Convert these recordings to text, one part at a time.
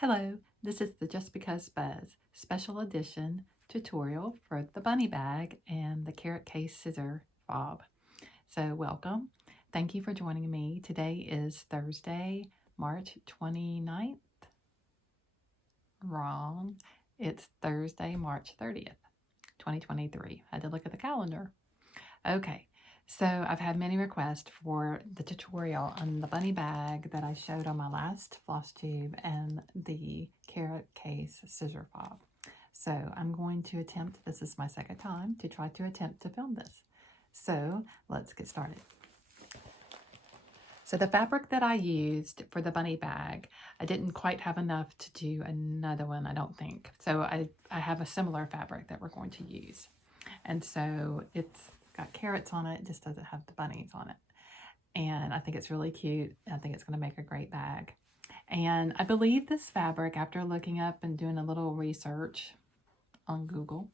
Hello, this is the Just Because Buzz special edition tutorial for the bunny bag and the carrot case scissor fob. So welcome. Thank you for joining me. Today is Thursday, March 29th. Wrong. It's Thursday, March 30th, 2023. I had to look at the calendar. Okay. So I've had many requests for the tutorial on the bunny bag that I showed on my last FlossTube and the carrot case scissor fob. So I'm going to attempt, this is my second time, to try to attempt to film this. So let's get started. So the fabric that I used for the bunny bag, I didn't quite have enough to do another one, I don't think. So I have a similar fabric that we're going to use. And so it's got carrots on it, just doesn't have the bunnies on it. And I think it's really cute. I think it's going to make a great bag. And I believe this fabric, after looking up and doing a little research on Google,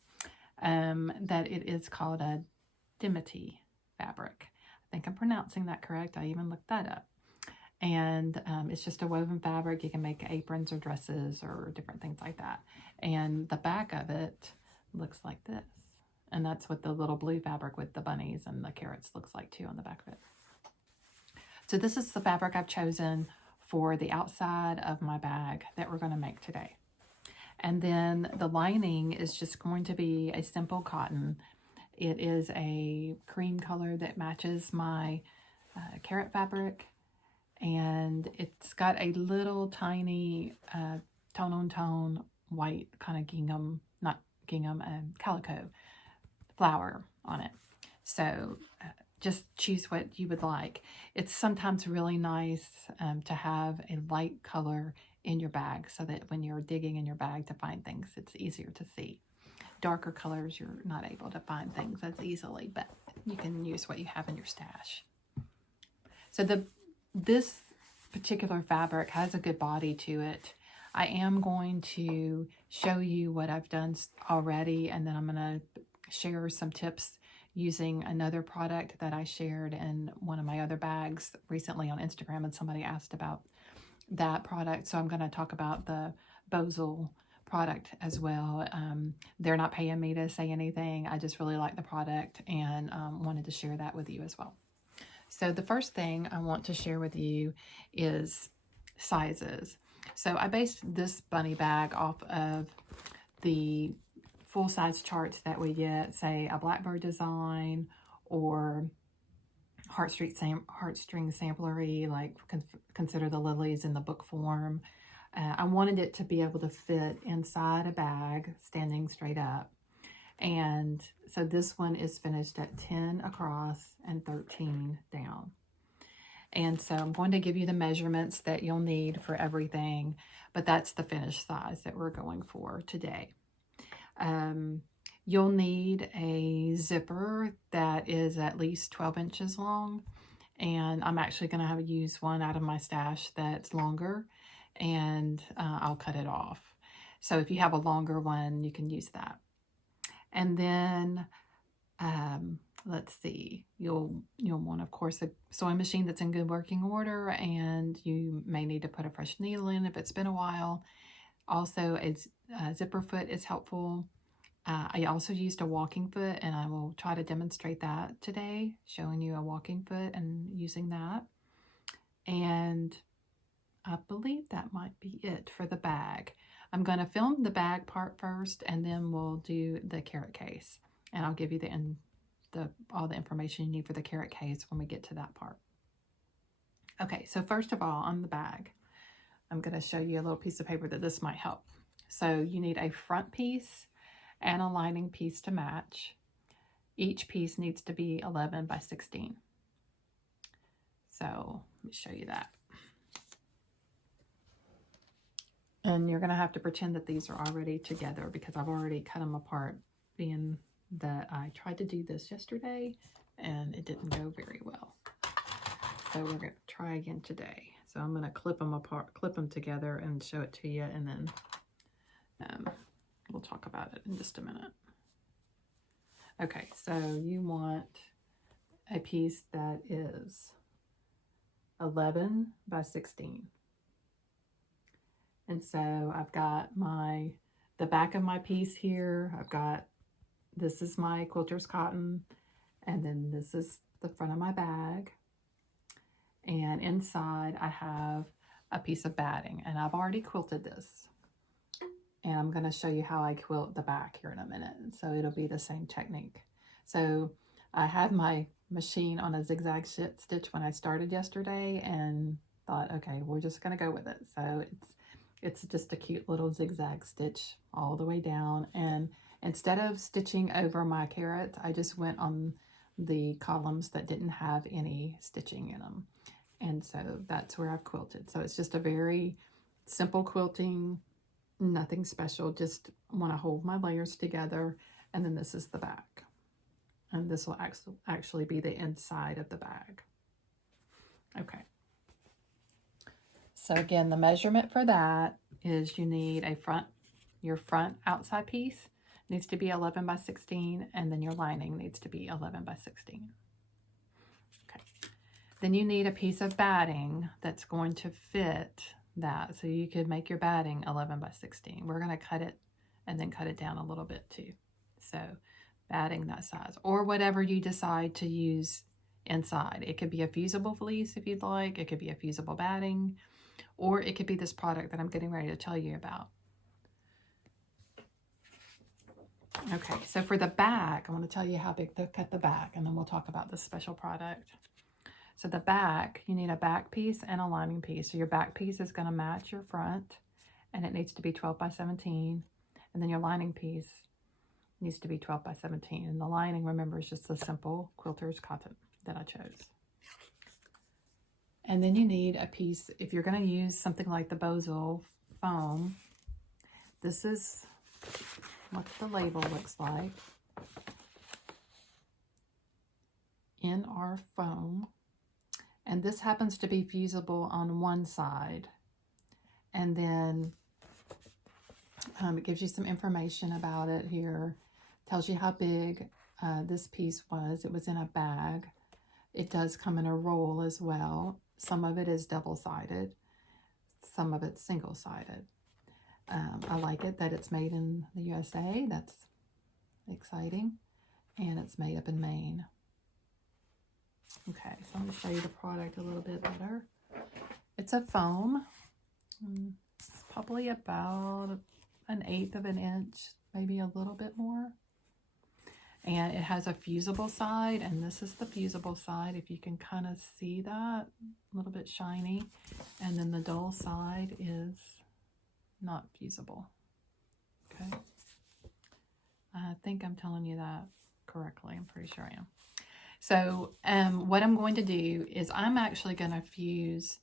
that it is called a dimity fabric. I think I'm pronouncing that correct. I even looked that up. And it's just a woven fabric. You can make aprons or dresses or different things like that. And the back of it looks like this. And that's what the little blue fabric with the bunnies and the carrots looks like too on the back of it. So this is the fabric I've chosen for the outside of my bag that we're going to make today. And then the lining is just going to be a simple cotton. It is a cream color that matches my carrot fabric. And it's got a little tiny tone-on-tone white kind of gingham, not gingham, calico flower on it. So just choose what you would like. It's sometimes really nice to have a light color in your bag so that when you're digging in your bag to find things, it's easier to see. Darker colors, you're not able to find things as easily, but you can use what you have in your stash. So this particular fabric has a good body to it. I am going to show you what I've done already, and then I'm going to share some tips using another product that I shared in one of my other bags recently on Instagram, and somebody asked about that product. So I'm going to talk about the Basal product as well. They're not paying me to say anything. I just really like the product and wanted to share that with you as well. So the first thing I want to share with you is sizes. So I based this bunny bag off of the full-size charts that we get, say a Blackbird design or heartstring samplery, like consider the lilies in the book form. I wanted it to be able to fit inside a bag standing straight up. And so this one is finished at 10 across and 13 down. And so I'm going to give you the measurements that you'll need for everything, but that's the finished size that we're going for today. You'll need a zipper that is at least 12 inches long, and I'm actually going to use one out of my stash that's longer, and I'll cut it off. So if you have a longer one, you can use that. And then let's see, you'll want, of course, a sewing machine that's in good working order, and you may need to put a fresh needle in if it's been a while. Also, a zipper foot is helpful. I also used a walking foot, and I will try to demonstrate that today, showing you a walking foot and using that. And I believe that might be it for the bag. I'm going to film the bag part first, and then we'll do the carrot case. And I'll give you all the information you need for the carrot case when we get to that part. Okay, so first of all, on the bag, I'm going to show you a little piece of paper that this might help. So you need a front piece and a lining piece to match. Each piece needs to be 11 by 16. So let me show you that. And you're going to have to pretend that these are already together because I've already cut them apart, being that I tried to do this yesterday and it didn't go very well. So we're going to try again today. So I'm going to clip them apart, clip them together and show it to you, and then we'll talk about it in just a minute. Okay, so you want a piece that is 11 by 16. And so I've got the back of my piece here. This is my quilter's cotton, and then this is the front of my bag. And inside I have a piece of batting, and I've already quilted this. And I'm going to show you how I quilt the back here in a minute. So it'll be the same technique. So I had my machine on a zigzag stitch when I started yesterday and thought, okay, we're just going to go with it. So it's just a cute little zigzag stitch all the way down. And instead of stitching over my carrots, I just went on the columns that didn't have any stitching in them. And so that's where I've quilted. So it's just a very simple quilting, nothing special, just want to hold my layers together. And then this is the back. And this will actually be the inside of the bag. Okay. So again, the measurement for that is you need your front outside piece needs to be 11 by 16, and then your lining needs to be 11 by 16. Okay. Then you need a piece of batting that's going to fit that. So you could make your batting 11 by 16. We're going to cut it and then cut it down a little bit too. So batting that size, or whatever you decide to use inside. It could be a fusible fleece if you'd like. It could be a fusible batting, or it could be this product that I'm getting ready to tell you about. Okay, so for the back, I want to tell you how big to cut the back, and then we'll talk about this special product. So the back, you need a back piece and a lining piece. So your back piece is going to match your front, and it needs to be 12 by 17. And then your lining piece needs to be 12 by 17. And the lining, remember, is just a simple quilter's cotton that I chose. And then you need a piece, if you're going to use something like the Basal foam, this is what the label looks like. In our foam. And this happens to be fusible on one side. And then it gives you some information about it here. Tells you how big this piece was. It was in a bag. It does come in a roll as well. Some of it is double-sided. Some of it's single-sided. I like it that it's made in the USA. That's exciting. And it's made up in Maine. Okay, so I'm going to show you the product a little bit better. It's a foam. It's probably about 1/8 of an inch, maybe a little bit more. And it has a fusible side, and this is the fusible side, if you can kind of see that, a little bit shiny. And then the dull side is not fusible. Okay. I think I'm telling you that correctly. I'm pretty sure I am. So what I'm going to do is I'm actually going to fuse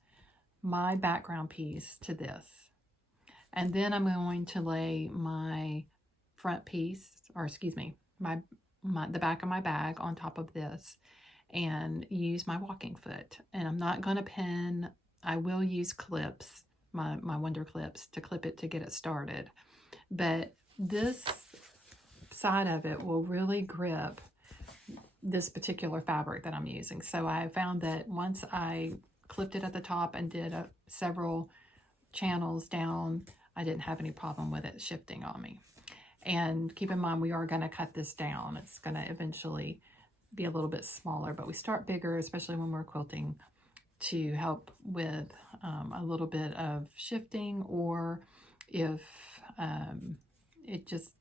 my background piece to this. And then I'm going to lay my front piece, or excuse me, the back of my bag on top of this and use my walking foot. And I'm not going to pin. I will use clips, my Wonder clips, to clip it to get it started. But this side of it will really grip this particular fabric that I'm using. So I found that once I clipped it at the top and did several channels down, I didn't have any problem with it shifting on me. And keep in mind, we are going to cut this down. It's going to eventually be a little bit smaller, but we start bigger, especially when we're quilting, to help with a little bit of shifting, or if it just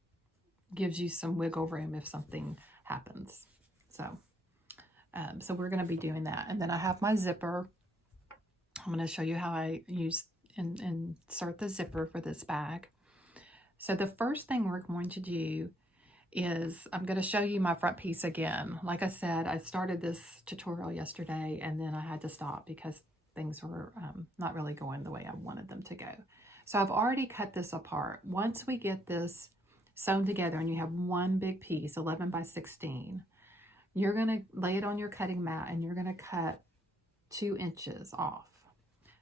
gives you some wiggle room if something happens. So we're going to be doing that. And then I have my zipper. I'm going to show you how I insert the zipper for this bag. So the first thing we're going to do is I'm going to show you my front piece again. Like I said, I started this tutorial yesterday, and then I had to stop because things were not really going the way I wanted them to go. So I've already cut this apart. Once we get this sewn together and you have one big piece, 11 by 16, you're going to lay it on your cutting mat and you're going to cut 2 inches off.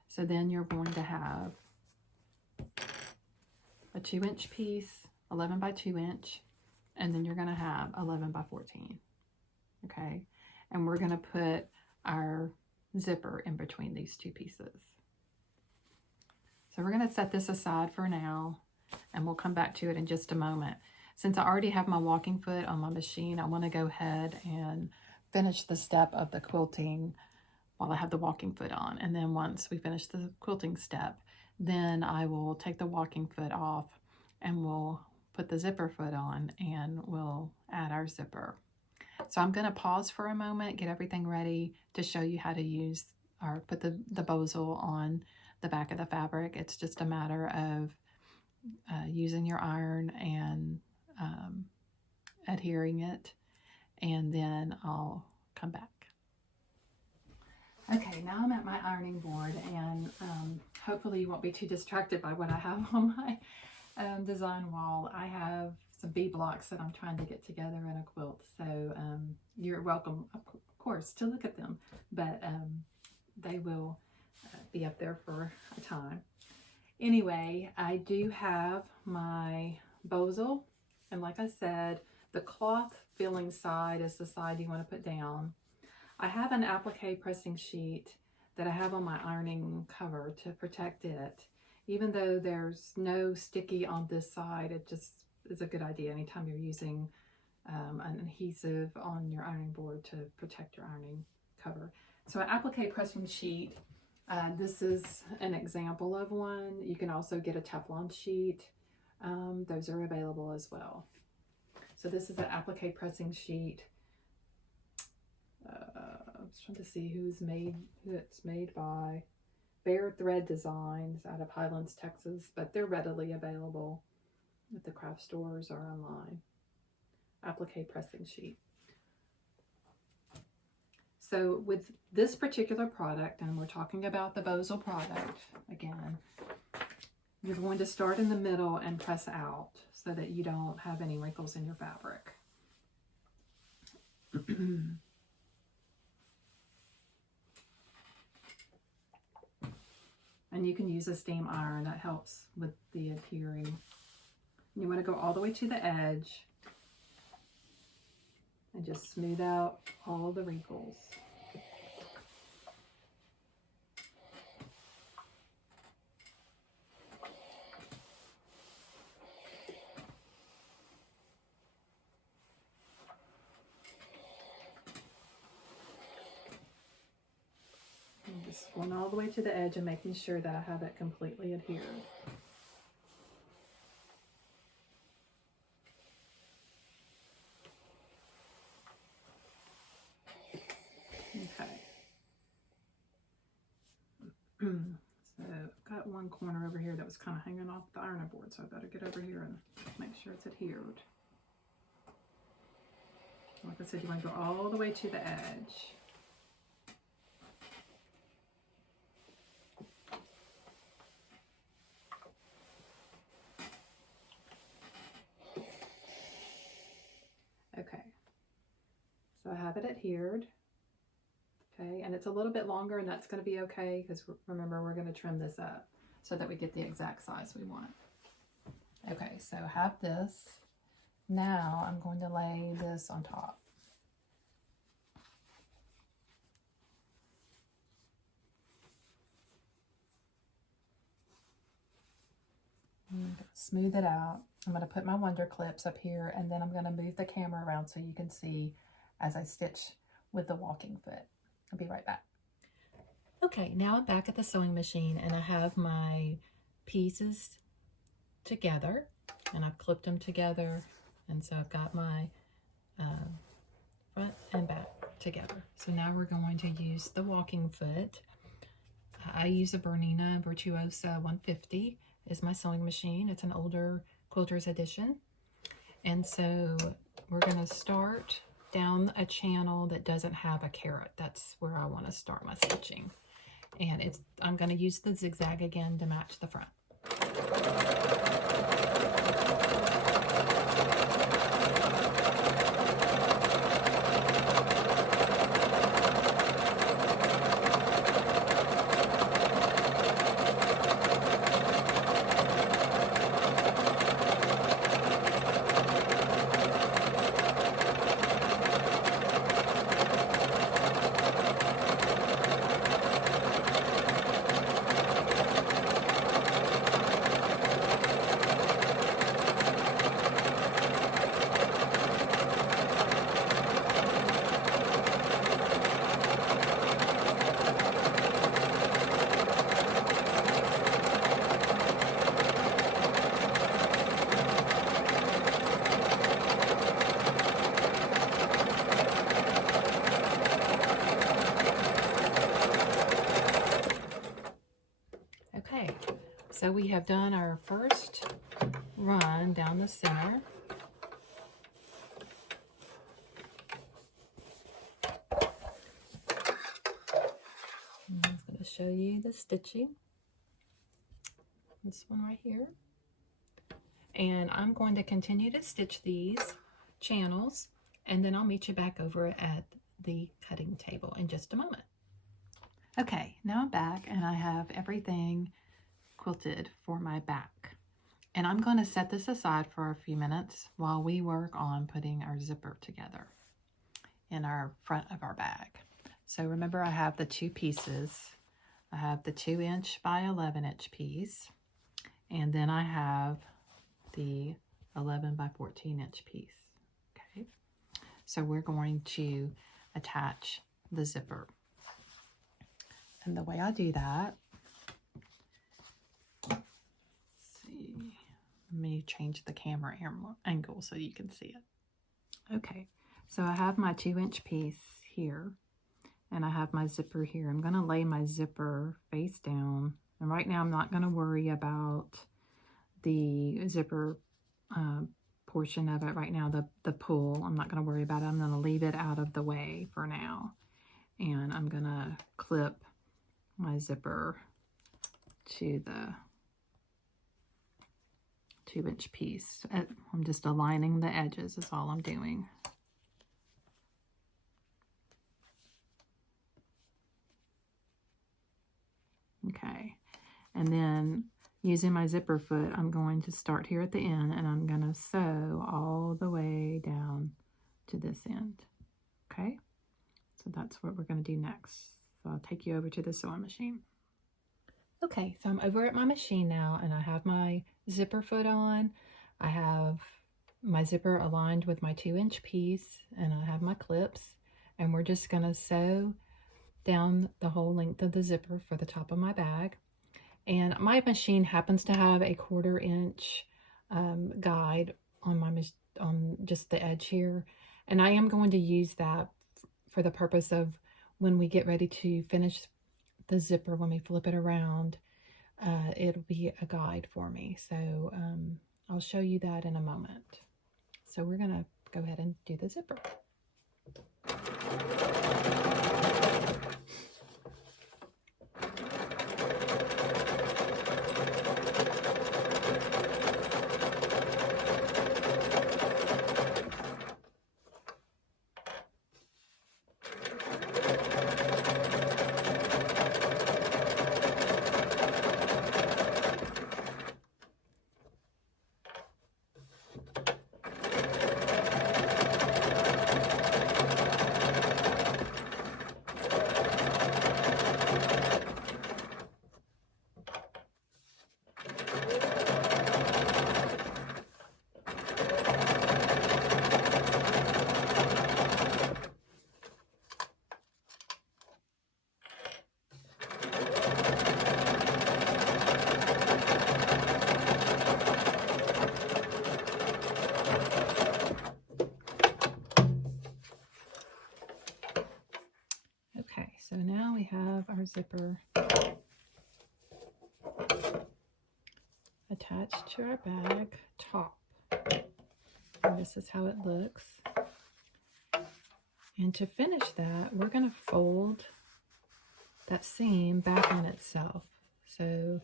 So then you're going to have a 2-inch piece, 11 by 2 inch, and then you're going to have 11 by 14. Okay. And we're going to put our zipper in between these 2 pieces. So we're going to set this aside for now, and we'll come back to it in just a moment. Since I already have my walking foot on my machine, I want to go ahead and finish the step of the quilting while I have the walking foot on. And then once we finish the quilting step, then I will take the walking foot off and we'll put the zipper foot on and we'll add our zipper. So I'm going to pause for a moment, get everything ready to show you how to use or put the Basal on the back of the fabric. It's just a matter of using your iron and adhering it, and then I'll come back. Okay, now I'm at my ironing board, and hopefully you won't be too distracted by what I have on my design wall. I have some bee blocks that I'm trying to get together in a quilt, so you're welcome, of course, to look at them, but they will be up there for a time. Anyway, I do have my Basal, and like I said, the cloth filling side is the side you want to put down. I have an applique pressing sheet that I have on my ironing cover to protect it. Even though there's no sticky on this side, it just is a good idea anytime you're using an adhesive on your ironing board to protect your ironing cover. So an applique pressing sheet, this is an example of one. You can also get a Teflon sheet. Those are available as well. So this is an applique pressing sheet. I was trying to see who it's made by. Bare Thread Designs out of Highlands, Texas, but they're readily available at the craft stores or online. Applique pressing sheet. So with this particular product, and we're talking about the Basal product again, you're going to start in the middle and press out so that you don't have any wrinkles in your fabric. And you can use a steam iron, that helps with the adhering. You want to go all the way to the edge and just smooth out all the wrinkles. Just going all the way to the edge and making sure that I have it completely adhered. Okay. So I've got one corner over here that was kind of hanging off the ironing board, so I better get over here and make sure it's adhered. Like I said, you want to go all the way to the edge. Okay, so I have it adhered. Okay, and it's a little bit longer, and that's going to be okay because remember, we're going to trim this up so that we get the exact size we want. Okay, so I have this. Now I'm going to lay this on top. Smooth it out. I'm going to put my wonder clips up here, and then I'm going to move the camera around so you can see as I stitch with the walking foot. I'll be right back. Okay, now I'm back at the sewing machine, and I have my pieces together, and I've clipped them together, and so I've got my front and back together. So now we're going to use the walking foot. I use a Bernina Virtuosa 150 is my sewing machine. It's an older quilter's edition. And so we're going to start down a channel that doesn't have a carrot. That's where I want to start my stitching. And I'm going to use the zigzag again to match the front. So we have done our first run down the center. I'm going to show you the stitching. This one right here. And I'm going to continue to stitch these channels, and then I'll meet you back over at the cutting table in just a moment. Okay, now I'm back and I have everything quilted for my back. And I'm going to set this aside for a few minutes while we work on putting our zipper together in our front of our bag. So remember, I have the two pieces. I have the 2" by 11" piece, and then I have the 11 by 14" piece. Okay, so we're going to attach the zipper. And the way I do that, let's see, let me change the camera angle so you can see it. Okay, so I have my 2" piece here, and I have my zipper here. I'm going to lay my zipper face down, and right now I'm not going to worry about the zipper portion of it right now, the pull. I'm not going to worry about it. I'm going to leave it out of the way for now, and I'm going to clip my zipper to the 2" piece. I'm just aligning the edges is all I'm doing. Okay, and then using my zipper foot, I'm going to start here at the end, and I'm going to sew all the way down to this end. Okay, so that's what we're going to do next. So I'll take you over to the sewing machine. Okay, so I'm over at my machine now, and I have my zipper foot on. I have my zipper aligned with my 2" piece, and I have my clips, and we're just going to sew down the whole length of the zipper for the top of my bag. And my machine happens to have a 1/4" guide on just the edge here, and I am going to use that for the purpose of when we get ready to finish the zipper, when we flip it around, it'll be a guide for me. So I'll show you that in a moment. So we're gonna go ahead and do the zipper. So now we have our zipper attached to our bag top. And this is how it looks. And to finish that, we're going to fold that seam back on itself. So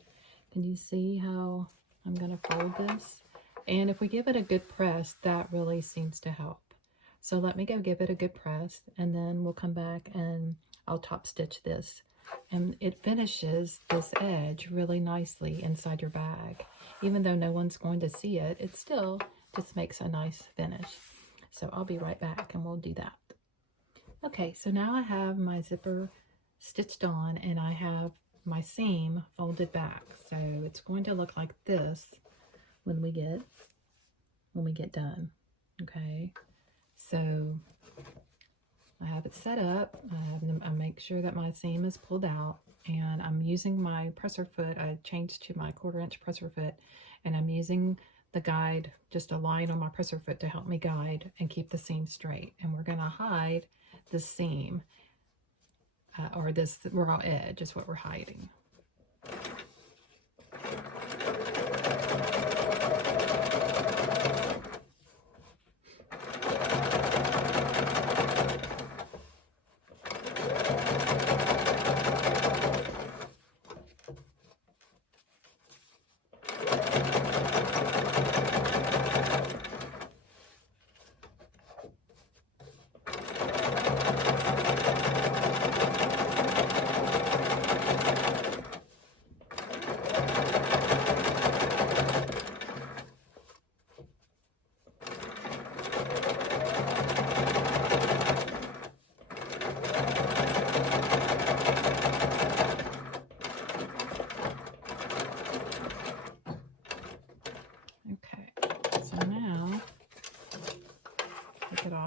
can you see how I'm going to fold this? And if we give it a good press, that really seems to help. So let me go give it a good press, and then we'll come back and I'll top stitch this. And it finishes this edge really nicely inside your bag. Even though no one's going to see it, it still just makes a nice finish. So I'll be right back and we'll do that. Okay, so now I have my zipper stitched on and I have my seam folded back. So it's going to look like this when we get done. Okay, so I have it set up. I make sure that my seam is pulled out, and I'm using my presser foot. I changed to my 1/4" presser foot, and I'm using the guide, just a line on my presser foot to help me guide and keep the seam straight. And we're going to hide the seam, or this raw edge is what we're hiding.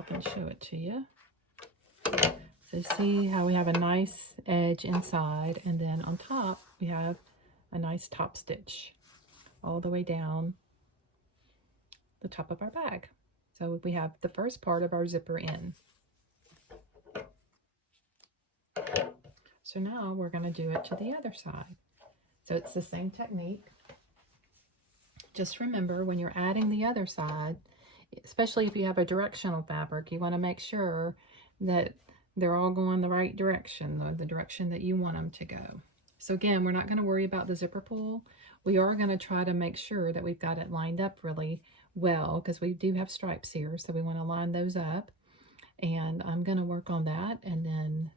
can show it to you. So see how we have a nice edge inside, and then on top we have a nice top stitch all the way down the top of our bag. So we have the first part of our zipper in. So now we're going to do it to the other side. So it's the same technique. Just remember, when you're adding the other side, especially if you have a directional fabric, you want to make sure that they're all going the right direction, the direction that you want them to go. So again, we're not going to worry about the zipper pull. We are going to try to make sure that we've got it lined up really well, because we do have stripes here, so we want to line those up. And I'm going to work on that and then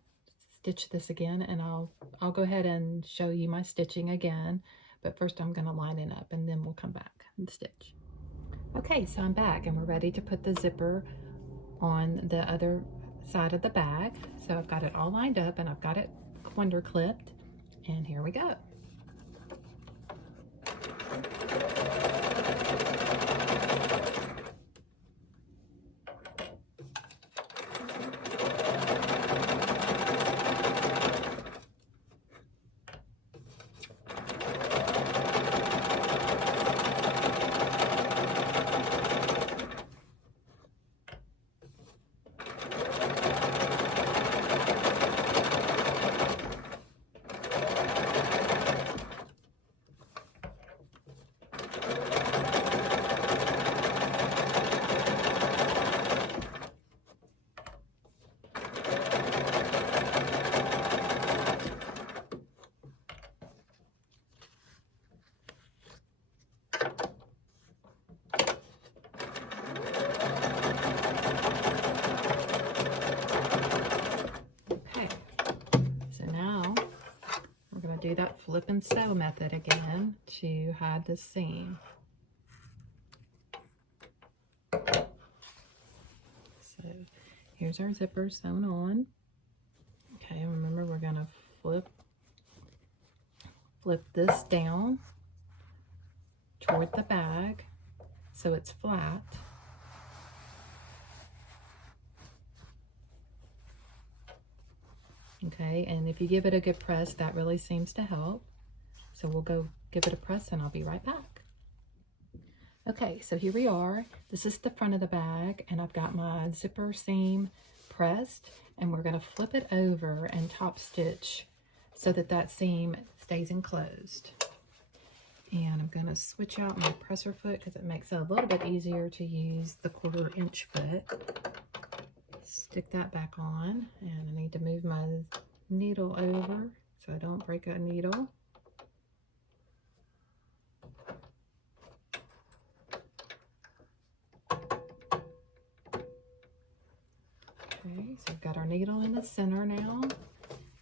stitch this again, and I'll go ahead and show you my stitching again, but first I'm going to line it up and then we'll come back and stitch. Okay, so I'm back and we're ready to put the zipper on the other side of the bag. So I've got it all lined up and I've got it corner clipped, and here we go. Do that flip and sew method again to hide the seam. So here's our zipper sewn on. Okay, remember we're gonna flip this down toward the bag so it's flat. Okay, and if you give it a good press, that really seems to help. So we'll go give it a press and I'll be right back. Okay, so here we are. This is the front of the bag and I've got my zipper seam pressed, and we're gonna flip it over and top stitch so that that seam stays enclosed. And I'm gonna switch out my presser foot because it makes it a little bit easier to use the 1/4 inch foot. Stick that back on, and I need to move my needle over so I don't break a needle. Okay, so we've got our needle in the center now,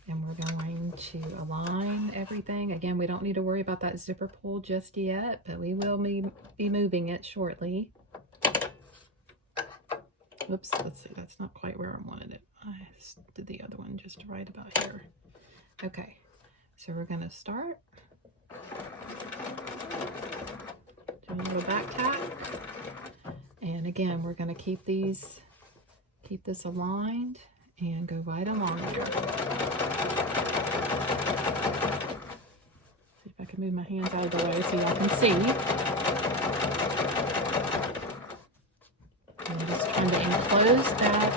and we're going to align everything. Again, we don't need to worry about that zipper pull just yet, but we will be moving it shortly. Oops, let's see, that's not quite where I wanted it. I did the other one just right about here. Okay, so we're gonna start doing a little back tack. And again, we're gonna keep this aligned and go right along here. See if I can move my hands out of the way so y'all can see. And to enclose that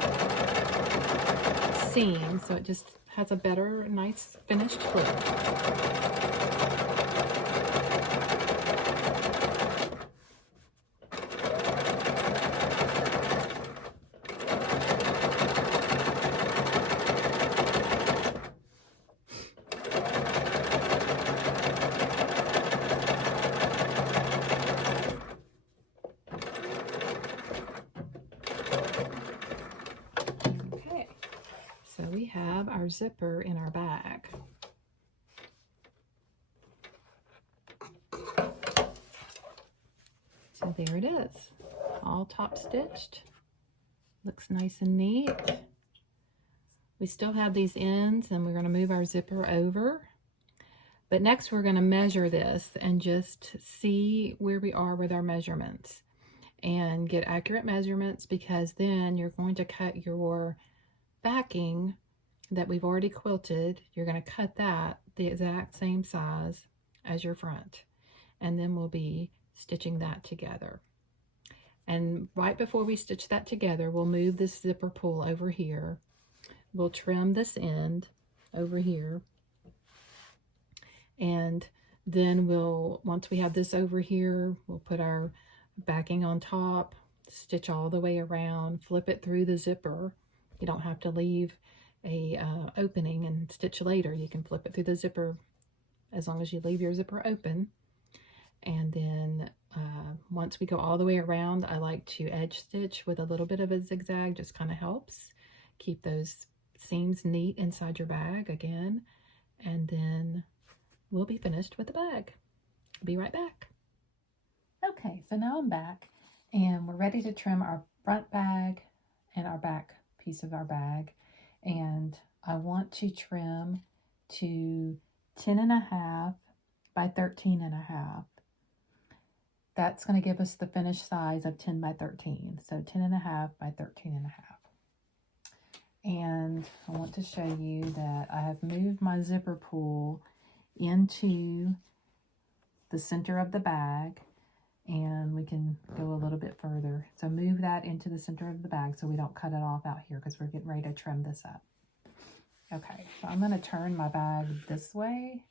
seam so it just has a better, nice finished flip. We have our zipper in our bag. So there it is, all top stitched. Looks nice and neat. We still have these ends, and we're going to move our zipper over. But next we're going to measure this and just see where we are with our measurements. and get accurate measurements, because then you're going to cut your backing that we've already quilted. You're going to cut that the exact same size as your front, and then we'll be stitching that together. And right before we stitch that together, we'll move this zipper pull over here. We'll trim this end over here, and then once we have this over here, we'll put our backing on top, stitch all the way around, flip it through the zipper. You don't have to leave a opening and stitch later. You can flip it through the zipper as long as you leave your zipper open. And then once we go all the way around, I like to edge stitch with a little bit of a zigzag. Just kind of helps keep those seams neat inside your bag again. And then we'll be finished with the bag. Be right back. Okay, so now I'm back, and we're ready to trim our front bag and our back piece of our bag. And I want to trim to 10.5 by 13.5. That's going to give us the finished size of 10 by 13. So 10.5 by 13.5. And I want to show you that I have moved my zipper pull into the center of the bag, and we can go a little bit further. So move that into the center of the bag so we don't cut it off out here, because we're getting ready to trim this up. Okay, so I'm going to turn my bag this way,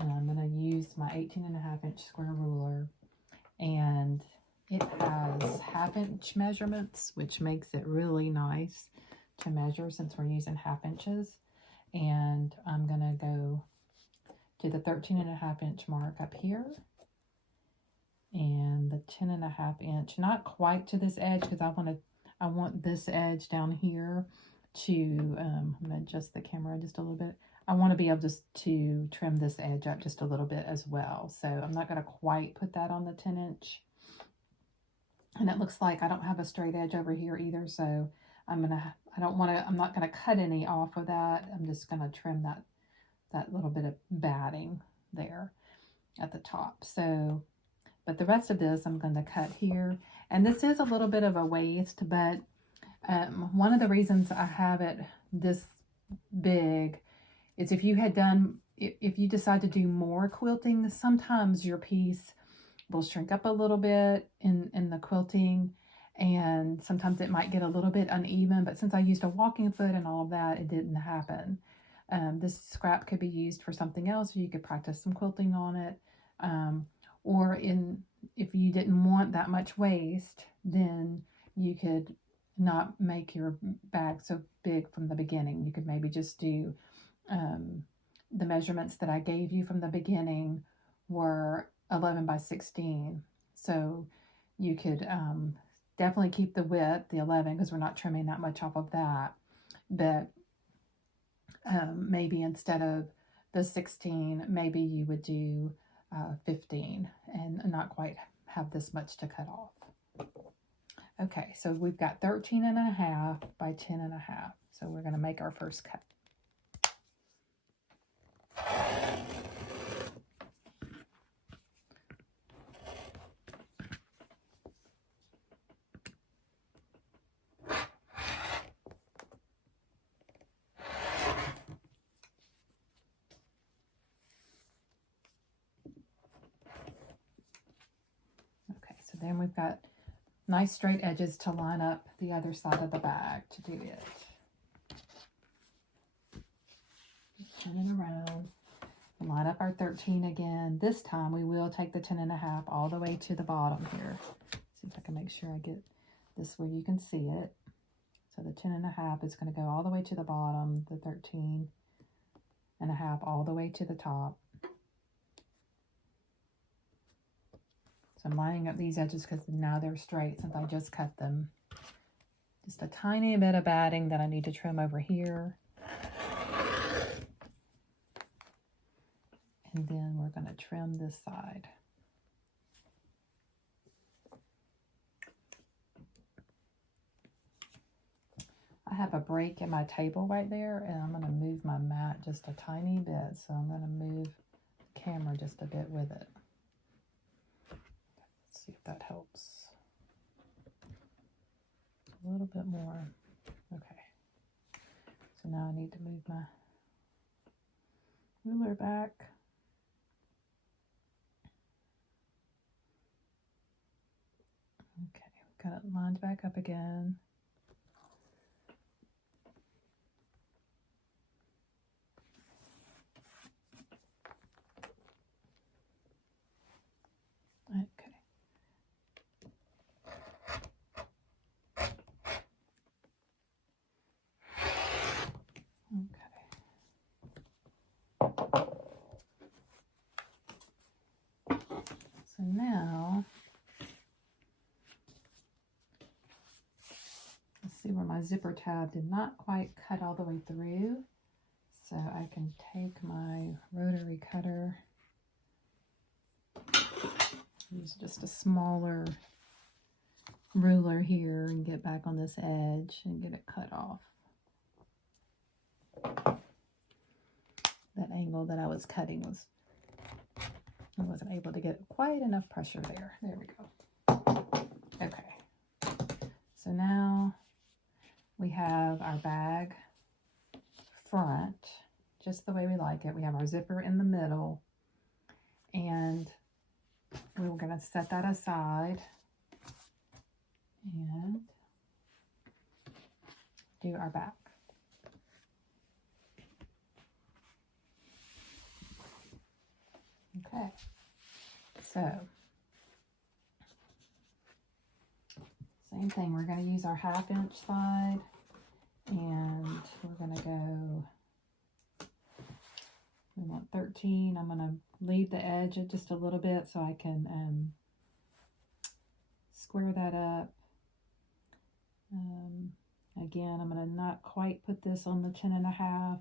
and I'm going to use my 18.5-inch square ruler, and it has 1/2 inch measurements, which makes it really nice to measure since we're using 1/2 inches. And I'm going to go to the 13.5-inch mark up here, and the 10.5-inch, not quite to this edge, because I want this edge down here to, I'm going to adjust the camera just a little bit. I want to be able to trim this edge up just a little bit as well. So I'm not going to quite put that on the 10-inch. And it looks like I don't have a straight edge over here either, so I'm not gonna cut any off of that. I'm just gonna trim that little bit of batting there at the top. So, but the rest of this I'm gonna cut here. And this is a little bit of a waist, but one of the reasons I have it this big is if you decide to do more quilting, sometimes your piece will shrink up a little bit in the quilting, and sometimes it might get a little bit uneven, but since I used a walking foot and all of that, it didn't happen. This scrap could be used for something else, or you could practice some quilting on it. Or if you didn't want that much waste, then you could not make your bag so big from the beginning. You could maybe just do the measurements that I gave you from the beginning were 11 by 16. So you could definitely keep the width, the 11, because we're not trimming that much off of that. But maybe instead of the 16, maybe you would do 15 and not quite have this much to cut off. Okay, so we've got 13.5 by 10.5. So we're going to make our first cut. Then we've got nice straight edges to line up the other side of the bag to do it. Just turn it around and line up our 13 again. This time we will take the 10.5 all the way to the bottom here. See if I can make sure I get this where you can see it. So the 10.5 is going to go all the way to the bottom, the 13.5 all the way to the top. I'm lining up these edges because now they're straight since I just cut them. Just a tiny bit of batting that I need to trim over here. And then we're going to trim this side. I have a break in my table right there, and I'm going to move my mat just a tiny bit. So I'm going to move the camera just a bit with it. see if that helps. A little bit more. Okay. So now I need to move my ruler back. Okay, got it lined back up again. Okay. So now, let's see where my zipper tab did not quite cut all the way through. So I can take my rotary cutter, use just a smaller ruler here and get back on this edge and get it cut off. That angle that I was cutting was, I wasn't able to get quite enough pressure there. There we go. Okay. So now we have our bag front, just the way we like it. We have our zipper in the middle, and we were going to set that aside and do our back. Okay, so same thing, we're going to use our 1/2 inch side, and we're going to go, we want 13. I'm going to leave the edge just a little bit so I can square that up. Again, I'm going to not quite put this on the 10.5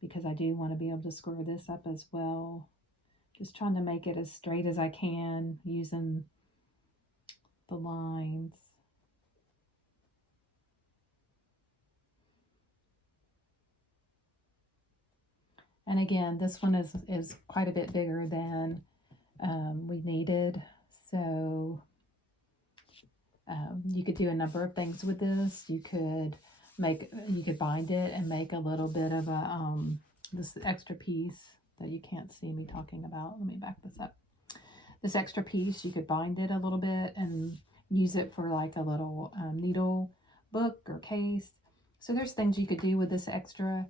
because I do want to be able to square this up as well. Just trying to make it as straight as I can using the lines. And again, this one is quite a bit bigger than we needed. So you could do a number of things with this. You could bind it and make a little bit of a this extra piece that you can't see me talking about. Let me back this up. This extra piece, you could bind it a little bit and use it for like a little needle book or case. So there's things you could do with this extra,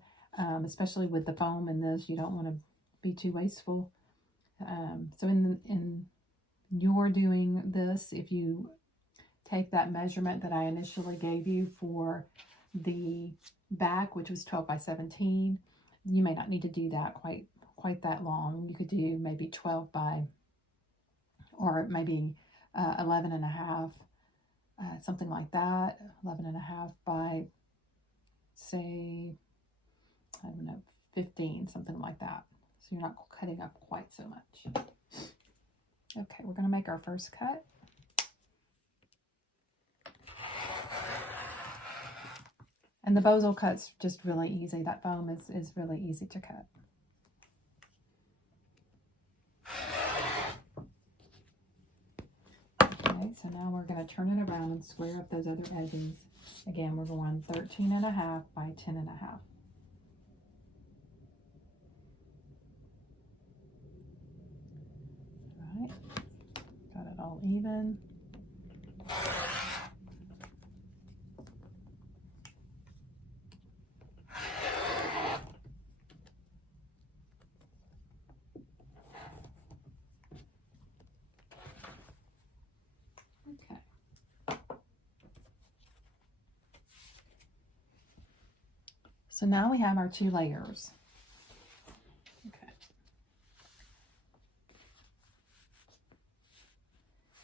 especially with the foam in this. You don't want to be too wasteful. So in your doing this, if you take that measurement that I initially gave you for the back, which was 12 by 17, you may not need to do that quite that long. You could do maybe 12 by, or maybe 11.5, something like that. 11.5 by, say, I don't know, 15, something like that. So you're not cutting up quite so much. Okay, we're going to make our first cut. And the Basal cut's just really easy. That foam is really easy to cut. Okay, so now we're going to turn it around and square up those other edges. Again, we're going 13.5 by 10.5. All right, got it all even. So now we have our 2 layers. Okay.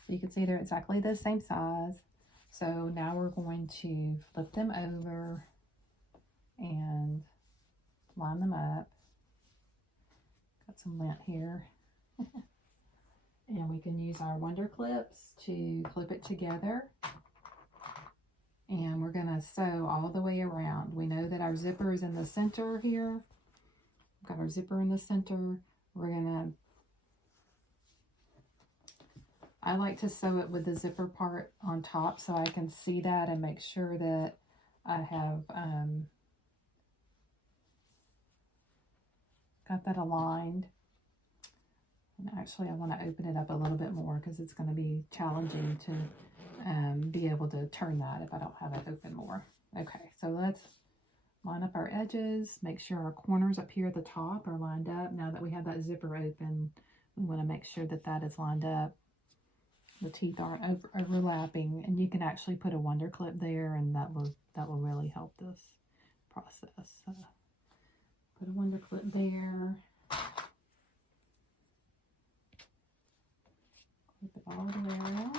So you can see they're exactly the same size. So now we're going to flip them over and line them up. Got some lint here. And we can use our Wonder Clips to clip it together. And we're going to sew all the way around. We know that our zipper is in the center here. We've got our zipper in the center. We're going to, I like to sew it with the zipper part on top so I can see that and make sure that I have got that aligned. And actually I want to open it up a little bit more because it's going to be challenging to be able to turn that if I don't have it open more. Okay, so let's line up our edges, make sure our corners up here at the top are lined up. Now that we have that zipper open, we want to make sure that that is lined up. The teeth aren't overlapping, and you can actually put a wonder clip there, and that will really help this process. Put a wonder clip there. Clip it all the way around.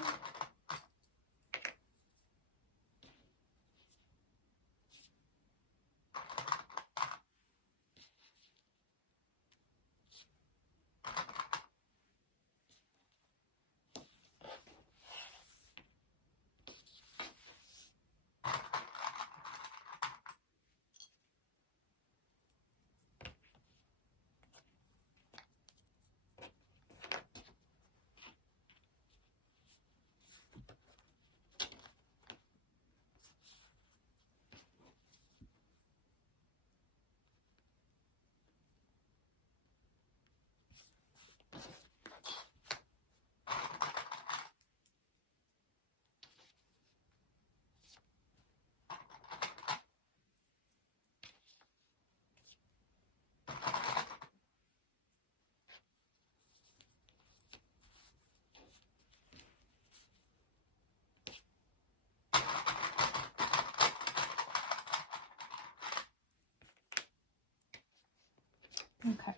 Okay,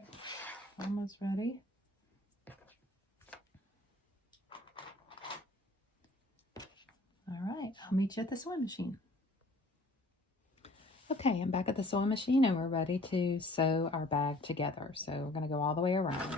almost ready. All right, I'll meet you at the sewing machine. Okay, I'm back at the sewing machine and we're ready to sew our bag together. So we're going to go all the way around.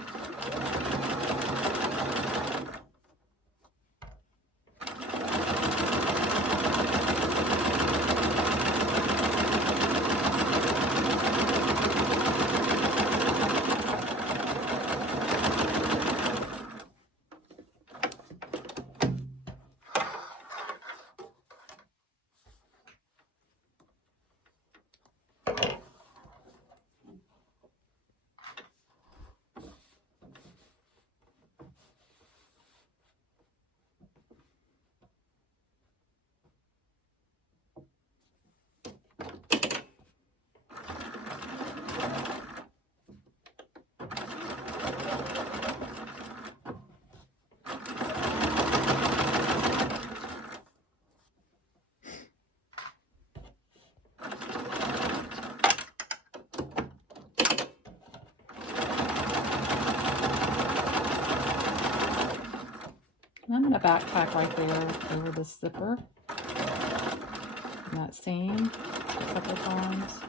I'm going to backtack right there over the zipper in that seam a couple times.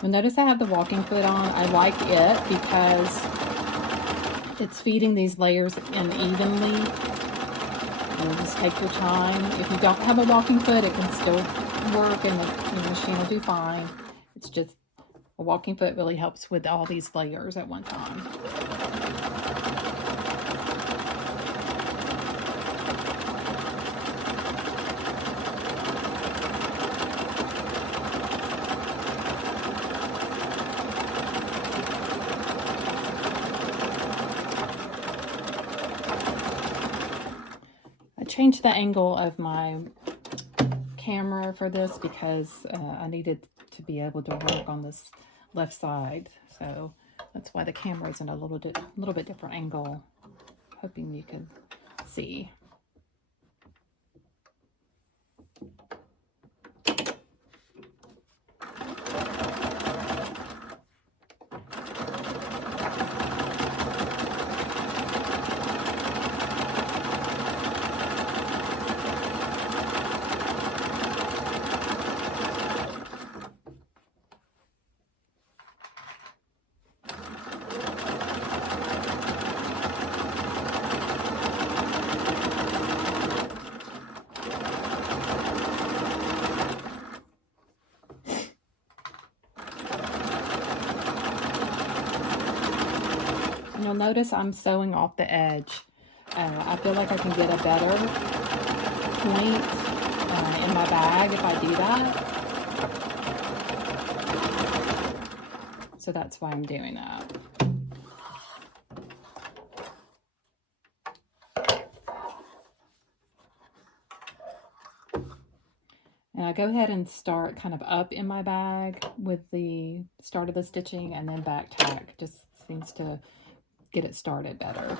You'll notice I have the walking foot on. I like it because it's feeding these layers in evenly. And just take your time. If you don't have a walking foot, it can still work and the machine will do fine. It's just a walking foot really helps with all these layers at one time. I changed the angle of my camera for this because I needed to be able to work on this left side, so that's why the camera is in a little bit different angle. Hoping you can see. notice I'm sewing off the edge. I feel like I can get a better point in my bag if I do that. So that's why I'm doing that. And I go ahead and start kind of up in my bag with the start of the stitching, and then back tack just seems to get it started better.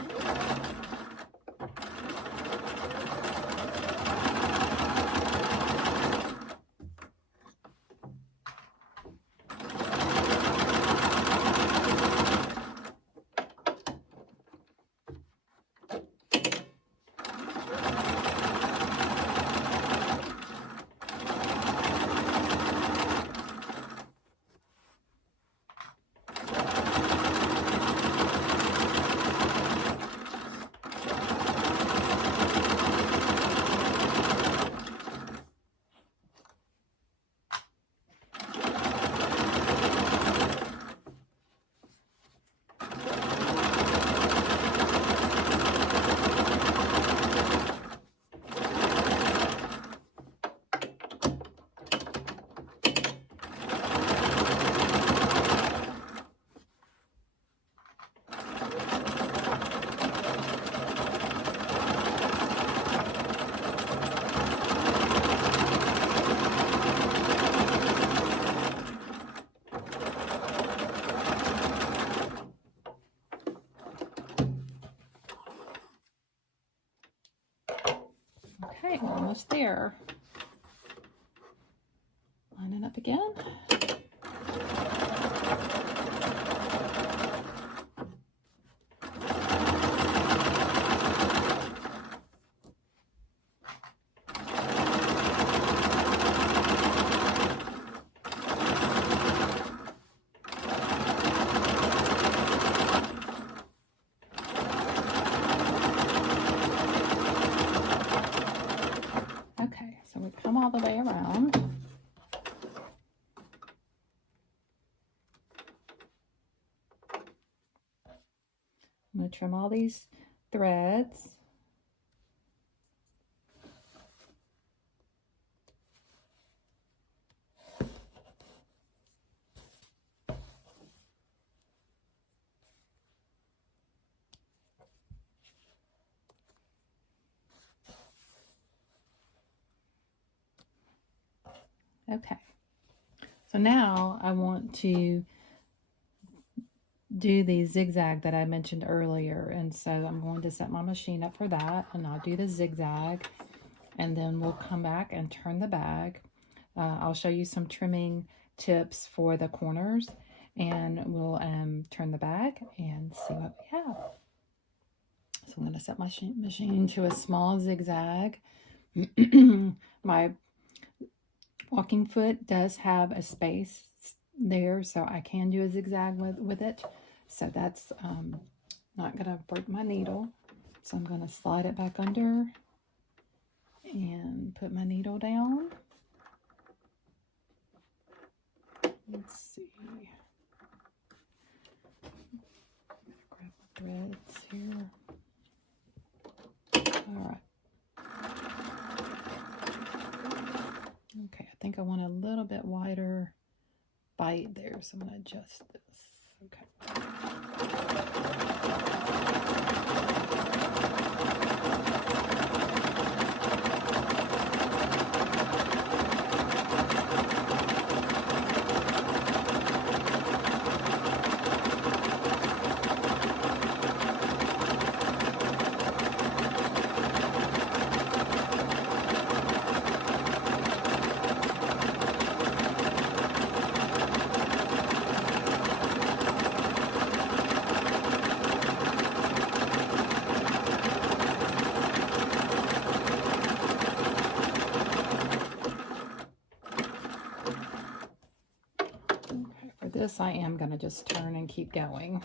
Okay, we're almost there. Line it up again. Okay, so we come all the way around. I'm going to trim all these threads. Okay, so now I want to do the zigzag that I mentioned earlier, and so I'm going to set my machine up for that, and I'll do the zigzag, and then we'll come back and turn the bag. I'll show you some trimming tips for the corners, and we'll turn the bag and see what we have. So I'm going to set my machine to a small zigzag. My walking foot does have a space there, so I can do a zigzag with it. So that's not going to break my needle. So I'm going to slide it back under and put my needle down. Let's see. Grab my threads here. All right. Okay, I think I want a little bit wider bite there, so I'm going to adjust this. Okay. This I am going to just turn and keep going.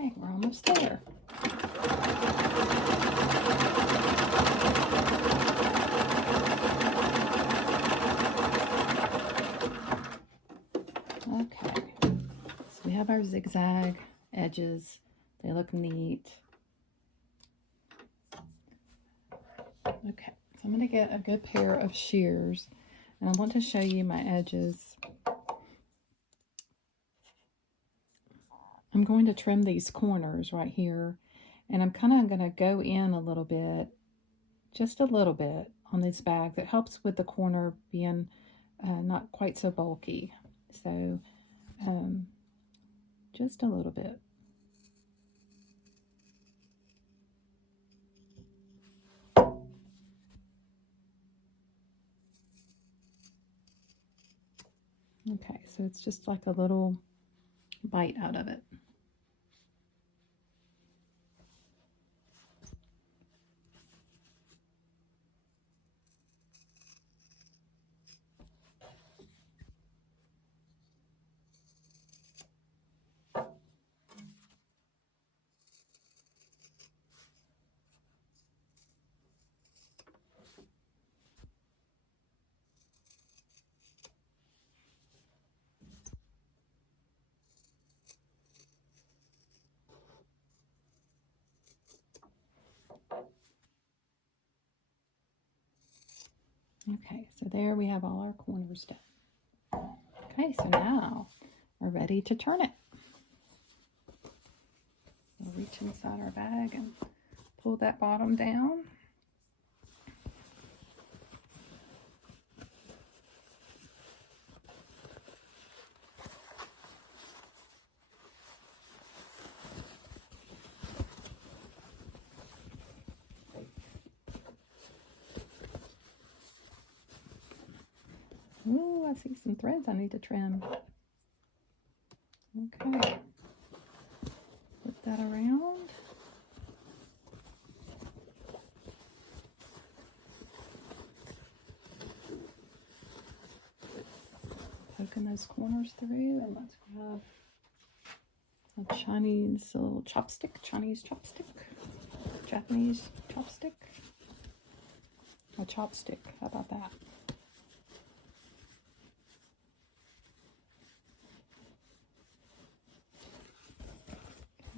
Okay, we're almost there. Okay, so we have our zigzag edges. They look neat. Okay, so I'm going to get a good pair of shears, and I want to show you my edges. I'm going to trim these corners right here, and I'm kind of going to go in a little bit, just a little bit on these bags. It helps with the corner being not quite so bulky. So just a little bit. Okay, so it's just like a little bite out of it. Okay, so there we have all our corners done. Okay, so now we're ready to turn it. We'll reach inside our bag and pull that bottom down. Ooh, I see some threads I need to trim. Okay. Flip that around. Poking those corners through, and let's grab a Chinese, a little chopstick, Chinese chopstick, Japanese chopstick, a chopstick, how about that?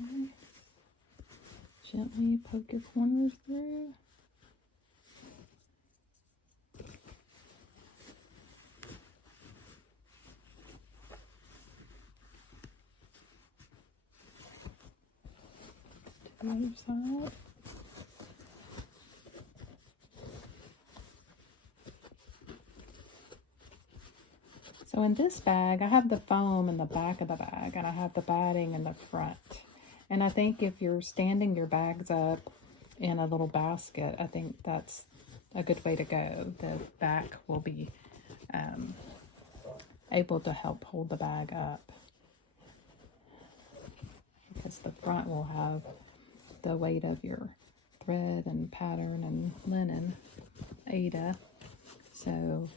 Okay. Gently poke your corners through. To the other side. So in this bag, I have the foam in the back of the bag, and I have the batting in the front. And I think if you're standing your bags up in a little basket, I think that's a good way to go. The back will be able to help hold the bag up, because the front will have the weight of your thread and pattern and linen, Ada. So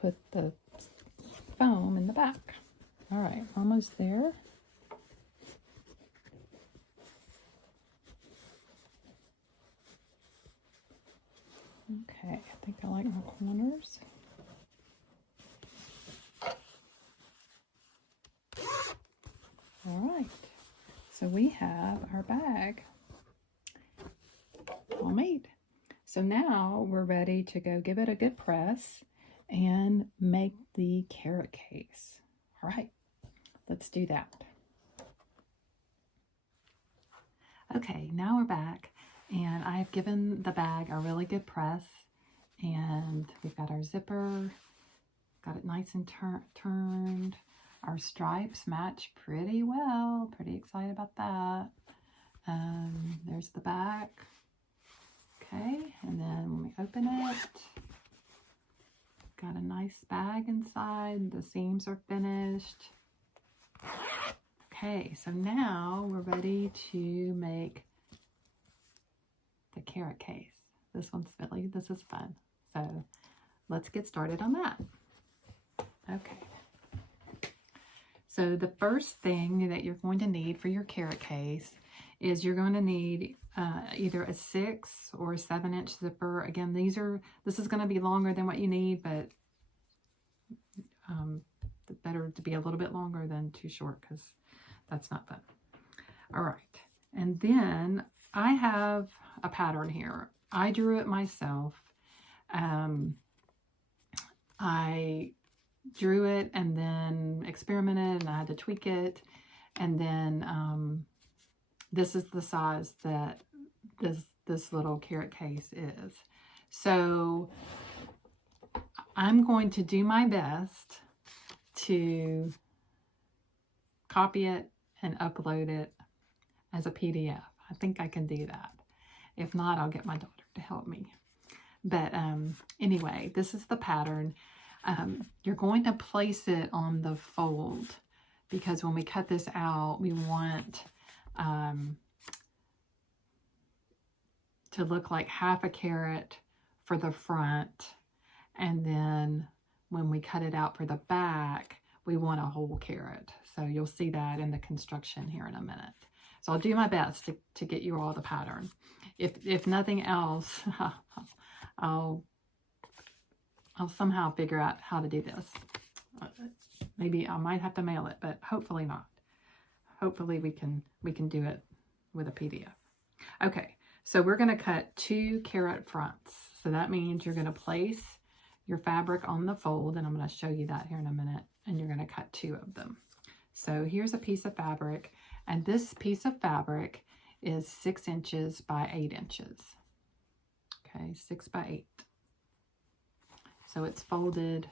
put the foam in the back. All right, almost there. Okay, I think I like my corners. All right, so we have our bag all made. So now we're ready to go give it a good press and make the carrot case. All right, let's do that. Okay, now we're back, and I've given the bag a really good press, and we've got our zipper, got it nice and turned. Our stripes match pretty well. Pretty excited about that. There's the back. Okay, and then when we open it, got a nice bag inside. The seams are finished. Okay, so now we're ready to make the carrot case. This is fun. So let's get started on that. Okay. So the first thing that you're going to need for your carrot case is you're going to need either a 6 or a 7-inch zipper. Again, this is going to be longer than what you need, but better to be a little bit longer than too short, because that's not fun. All right, and then I have a pattern here. I drew it myself. I drew it and then experimented, and I had to tweak it, and then this is the size that this little carrot case is. So I'm going to do my best to copy it and upload it as a PDF. I think I can do that. If not, I'll get my daughter to help me. But anyway, this is the pattern. You're going to place it on the fold, because when we cut this out, we want to look like half a carrot for the front, and then when we cut it out for the back, we want a whole carrot. So you'll see that in the construction here in a minute. So I'll do my best to get you all the pattern. If nothing else, I'll somehow figure out how to do this. Maybe I might have to mail it, but hopefully not. Hopefully we can do it with a PDF. Okay, so we're going to cut 2 carrot fronts. So that means you're going to place your fabric on the fold, and I'm going to show you that here in a minute, and you're going to cut 2 of them. So here's a piece of fabric, and this piece of fabric is 6 inches by 8 inches. Okay, 6 by 8. So it's folded.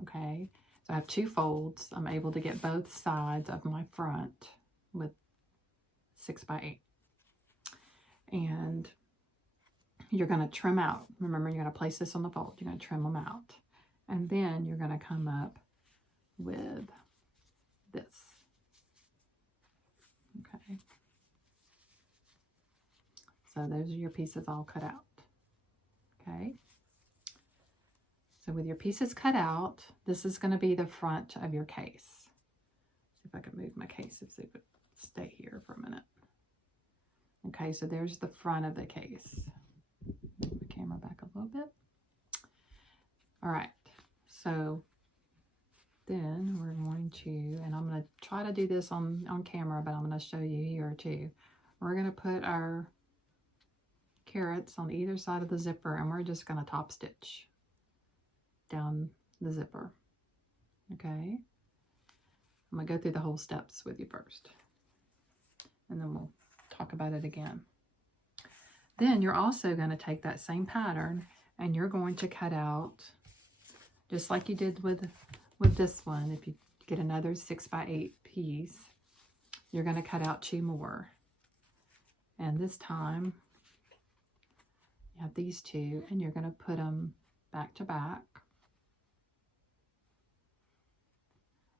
Okay, so I have 2 folds. I'm able to get both sides of my front with 6 by 8. And you're going to trim out. Remember, you're going to place this on the fold. You're going to trim them out. And then you're going to come up with this. Okay. So those are your pieces all cut out. Okay. So with your pieces cut out, this is going to be the front of your case. See if I can move my case if it would stay here for a minute. Okay, so there's the front of the case. Move the camera back a little bit. All right, so then we're going to, and I'm going to try to do this on camera, but I'm going to show you here too. We're going to put our carrots on either side of the zipper, and we're just going to top stitch down the zipper. Okay, I'm going to go through the whole steps with you first, and then we'll talk about it again. Then you're also going to take that same pattern, and you're going to cut out, just like you did with this one. If you get another 6 by 8 piece, you're going to cut out 2 more. And this time, you have these 2, and you're going to put them back to back.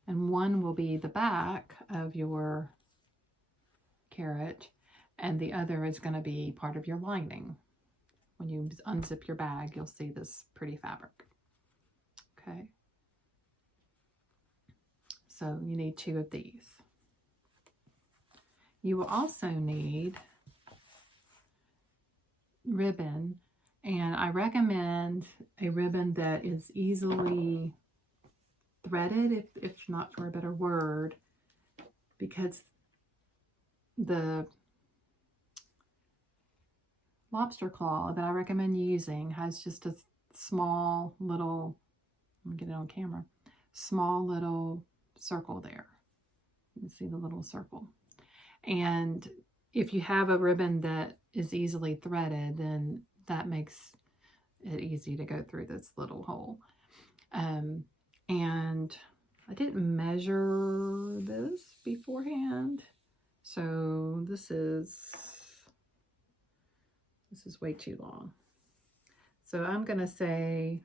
And one will be the back of your carrot, and the other is going to be part of your lining. When you unzip your bag, you'll see this pretty fabric. Okay. So you need 2 of these. You will also need ribbon, and I recommend a ribbon that is easily threaded, if not for a better word, because the lobster claw that I recommend using has just a small little, let me get it on camera, small little circle there. You can see the little circle. And if you have a ribbon that is easily threaded, then that makes it easy to go through this little hole. And I didn't measure this beforehand, so this is way too long. So I'm going to say,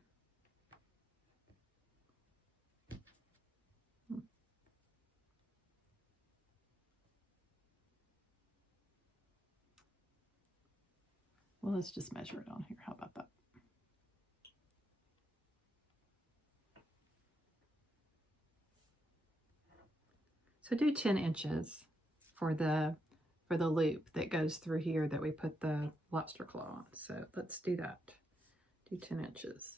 well, let's just measure it on here. How about that? So do 10 inches for the loop that goes through here that we put the lobster claw on. So let's do that. Do 10 inches.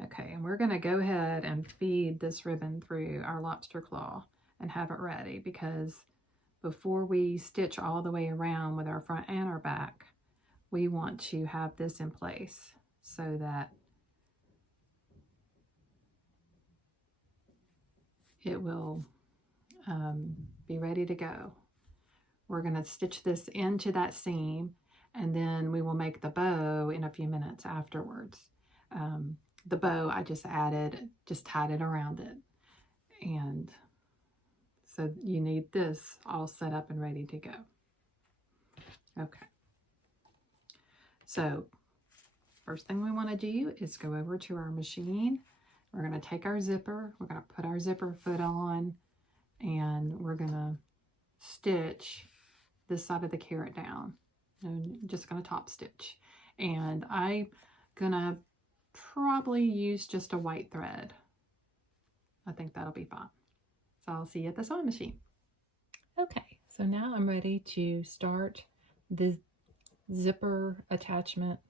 Okay, and we're going to go ahead and feed this ribbon through our lobster claw and have it ready, because before we stitch all the way around with our front and our back, we want to have this in place so that it will be ready to go. We're going to stitch this into that seam, and then we will make the bow in a few minutes afterwards. The bow I just tied it around it. And so you need this all set up and ready to go. Okay. So first thing we want to do is go over to our machine. We're going to take our zipper, we're going to put our zipper foot on, and we're going to stitch this side of the carrot down. I'm just going to top stitch. And I'm going to probably use just a white thread. I think that'll be fine. So I'll see you at the sewing machine. Okay, so now I'm ready to start the zipper attachment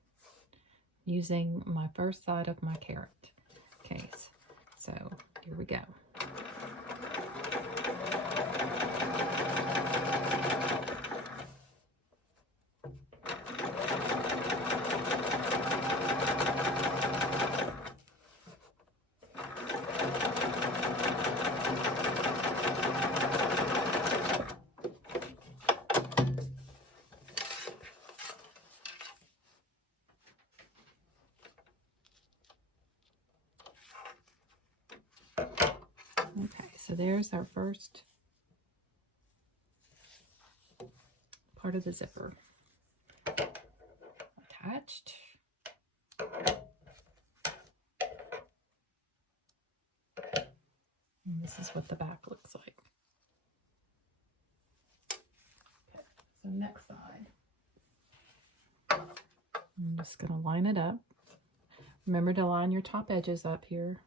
using my first side of my carrot case. So here we go. Okay, so there's our first part of the zipper attached. And this is what the back looks like. Okay, so next side. I'm just going to line it up. Remember to line your top edges up here.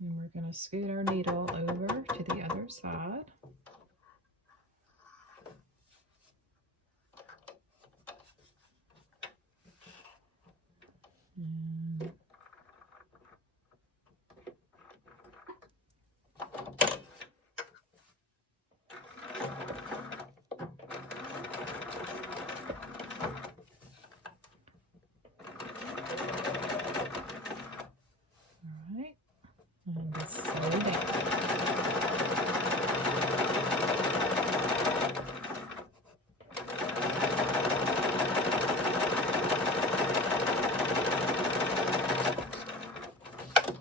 And we're going to scoot our needle over to the other side. And and just sew it down.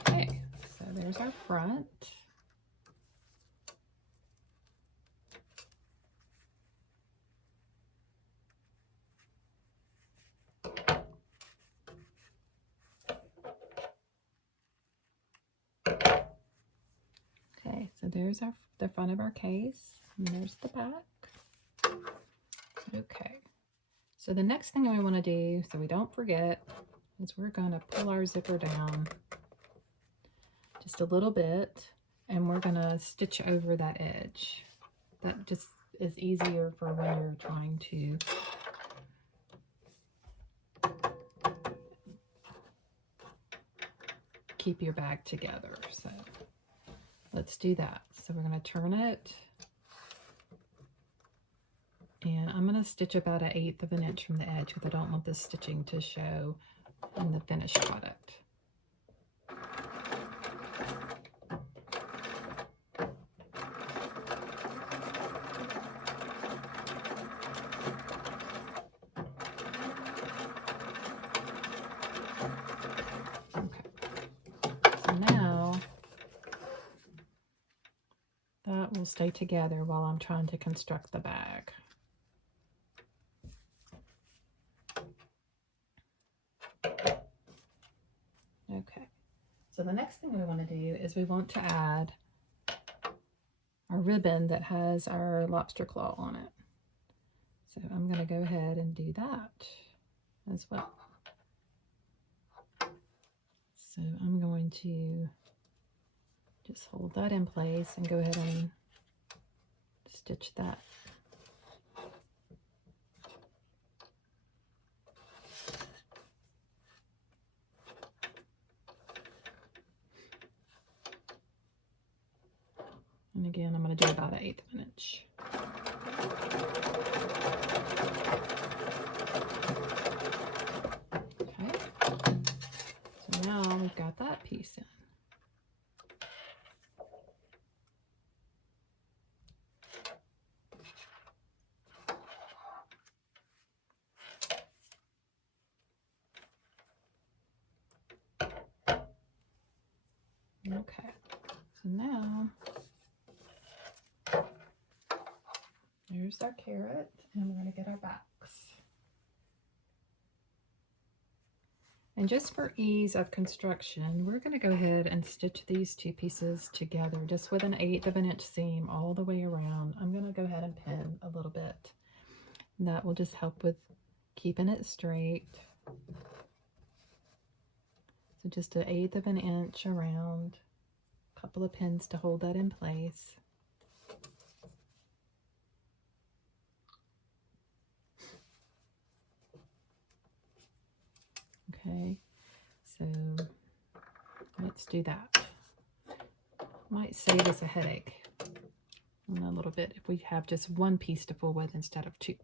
Okay, so there's our front. Okay, so there's the front of our case, and there's the back. Okay, so the next thing we want to do, so we don't forget, is we're going to pull our zipper down just a little bit, and we're going to stitch over that edge. That just is easier for when you're trying to keep your bag together. So let's do that. So we're going to turn it, and I'm going to stitch about 1/8 of an inch from the edge because I don't want this stitching to show in the finished product. Okay, so now that will stay together while I'm trying to construct the bag. Okay, so the next thing we want to do is we want to add our ribbon that has our lobster claw on it. So I'm going to go ahead and do that as well. So I'm going to just hold that in place and go ahead and stitch that. And again, I'm going to do about 1/8 of an inch. Okay. So now we've got that piece in. Okay. So now there's our carrot, and we're going to get our backs. And just for ease of construction, we're going to go ahead and stitch these two pieces together just with 1/8 of an inch seam all the way around. I'm going to go ahead and pin a little bit. And that will just help with keeping it straight. So just 1/8 of an inch around, a couple of pins to hold that in place. Okay, so let's do that. Might save us a headache a little bit if we have just one piece to fool with instead of two.